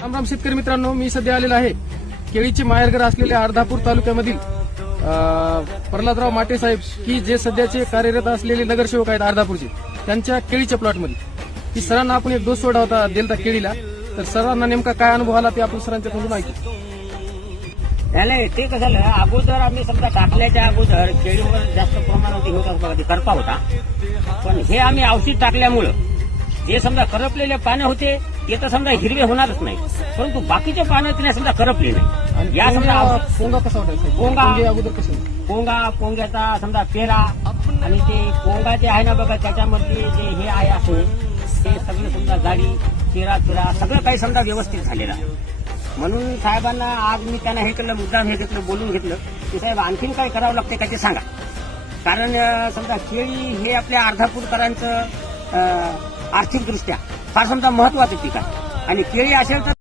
राम शेतकरी मित्रांनो, मी सध्या आलेला आहे केळीचे माहेरघर असलेल्या अर्धापूर तालुक्यामधील प्रल्हादराव माटे साहेब की जे सध्याचे कार्यरत असलेले नगरसेवक आहेत अर्धापूरचे, त्यांच्या केळीच्या प्लॉटमध्ये की सरांना आपण एक डोस सोडा होता दिलता केळीला. तर सरांना नेमका काय अनुभव आला ते आपण सरांच्या तोंडून ऐकू. नाही ते कसं झालं, अगोदर आम्ही समजा टाकल्याच्या अगोदर केळीवर जास्त प्रमाणात हे होता बघा, ते करपा होता. पण हे आम्ही औषध टाकल्यामुळं जे समजा करपलेले पानं होते ते तर समजा हिरवे होणारच नाही, परंतु बाकीचे पानं तिने समजा करपले नाही. आणि या समजा पोंगा कसा वाटायचा? पोंगा अगोदर कसं पोंग्याचा समजा पेरा आणि ते पोंगा जे आहे ना बघा, त्याच्यामध्ये जे हे आहे असे ते सगळं समजा गाडी चेरा सगळं काही समजा व्यवस्थित झालेलं आहे. म्हणून साहेबांना आज मी त्यांना हे केलं, मुद्दाम हे घेतलं, बोलून घेतलं की साहेब आणखीन काय करावं लागते का ते सांगा. कारण समजा केळी हे आपल्या अर्धापूरकरांचं आर्थिकदृष्ट्या फार समजा महत्वाचं पीक आहे आणि केळी असेल तर